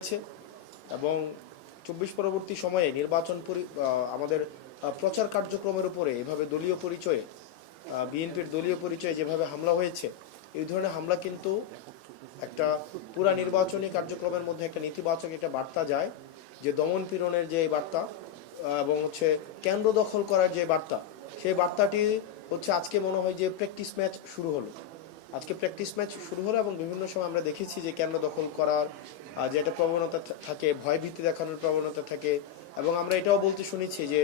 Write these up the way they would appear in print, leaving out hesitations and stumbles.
হচ্ছে এবং ২৪ পরবর্তী সময়ে নির্বাচন আমাদের প্রচার কার্যক্রমের উপরে এভাবে দলীয় পরিচয়ে বিএনপির দলীয় পরিচয়ে যেভাবে হামলা হয়েছে, এই ধরনের হামলা কিন্তু একটা পুরা নির্বাচনী কার্যক্রমের মধ্যে একটা নেতিবাচক একটা বার্তা যায়, যে দমন পীড়নের যে বার্তা এবং হচ্ছে কেন্দ্র দখল করার যে বার্তা, সেই বার্তাটি হচ্ছে আজকে মনে হয় যে প্র্যাকটিস ম্যাচ শুরু হলো। আজকে প্র্যাকটিস ম্যাচ শুরু হলো এবং বিভিন্ন সময় আমরা দেখেছি যে কেন্দ্র দখল করার যে একটা প্রবণতা থাকে, ভয়ভীতি দেখানোর প্রবণতা থাকে। এবং আমরা এটাও বলতে শুনেছি যে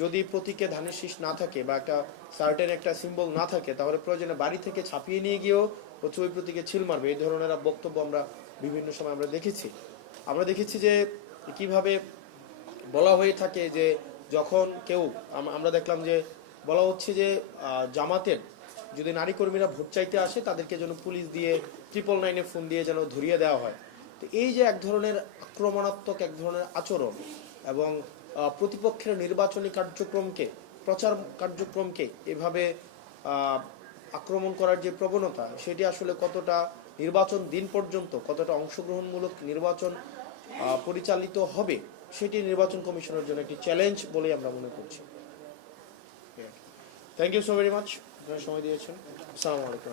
যদি প্রতীকে ধানের শীষ না থাকে বা একটা সার্টেন একটা সিম্বল না থাকে, তাহলে প্রয়োজনে বাড়ি থেকে ছাপিয়ে নিয়ে গিয়েও হচ্ছে ওই প্রতীকে ছিল মারবে। এই ধরনের বক্তব্য আমরা বিভিন্ন সময় আমরা দেখেছি যে কিভাবে বলা হয়ে থাকে যে যখন কেউ আমরা দেখলাম যে বলা হচ্ছে যে জামাতের যদি নারী কর্মীরা ভোট চাইতে আসে, তাদেরকে যেন পুলিশ দিয়ে 999-এ ফোন দিয়ে যেন ধরিয়ে দেওয়া হয়। তো এই যে এক ধরনের আক্রমণাত্মক এক ধরনের আচরণ এবং প্রতিপক্ষের নির্বাচনী কার্যক্রমকে, প্রচার কার্যক্রমকে এভাবে আক্রমণ করার যে প্রবণতা, সেটি আসলে কতটা নির্বাচন দিন পর্যন্ত কতটা অংশগ্রহণমূলক নির্বাচন পরিচালিত হবে, সেটি নির্বাচন কমিশনের জন্য একটি চ্যালেঞ্জ বলেই আমরা মনে করছি। Thank you so very much, আপনারা সময় দিয়েছেন। আসসালামু আলাইকুম।